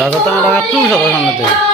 স্বাগতম টাকা সবার সামনে থেকে